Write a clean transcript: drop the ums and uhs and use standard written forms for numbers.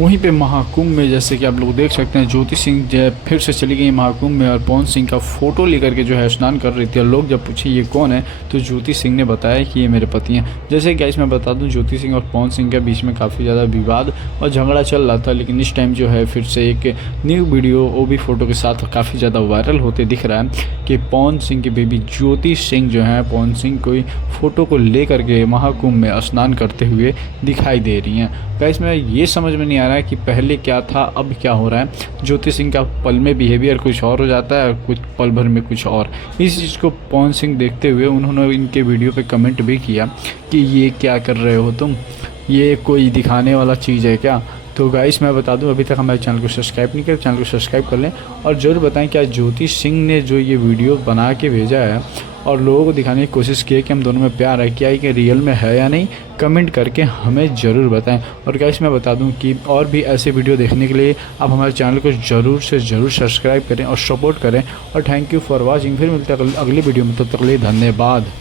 वहीं पे महाकुंभ में जैसे कि आप लोग देख सकते हैं ज्योति सिंह जो है फिर से चली गई महाकुंभ में और पवन सिंह का फ़ोटो लेकर के जो है स्नान कर रही थी। और लोग जब पूछे ये कौन है तो ज्योति सिंह ने बताया कि ये मेरे पति हैं। जैसे गाइस मैं बता दूं ज्योति सिंह और पवन सिंह के बीच में काफ़ी ज़्यादा विवाद और झगड़ा चल रहा था, लेकिन इस टाइम जो है फिर से एक न्यू वीडियो वो भी फ़ोटो के साथ काफ़ी ज़्यादा वायरल होते दिख रहा है कि पवन सिंह की बेबी ज्योति सिंह जो है पवन सिंह कोई फ़ोटो को लेकर के महाकुंभ में स्नान करते हुए दिखाई दे रही हैं। गाइस में ये समझ में नहीं आ रहा है कि पहले क्या था अब क्या हो रहा है। ज्योति सिंह का पल में बिहेवियर कुछ और हो जाता है और कुछ पल भर में कुछ और। इस चीज़ को पवन सिंह देखते हुए उन्होंने इनके वीडियो पे कमेंट भी किया कि ये क्या कर रहे हो तुम, ये कोई दिखाने वाला चीज़ है क्या। तो गाइस मैं बता दूं अभी तक हमारे चैनल को सब्सक्राइब नहीं किया, चैनल को सब्सक्राइब कर लें और ज़रूर बताएं क्या ज्योति सिंह ने जो ये वीडियो बना के भेजा है और लोगों को दिखाने की कोशिश की है कि हम दोनों में प्यार है, क्या ये रियल में है या नहीं, कमेंट करके हमें ज़रूर बताएं। और गाइस मैं बता दूं कि और भी ऐसे वीडियो देखने के लिए आप हमारे चैनल को ज़रूर से ज़रूर सब्सक्राइब करें और सपोर्ट करें। और थैंक यू फॉर वॉचिंग। फिर मिलते हैं अगली वीडियो में, तब तक के लिए धन्यवाद।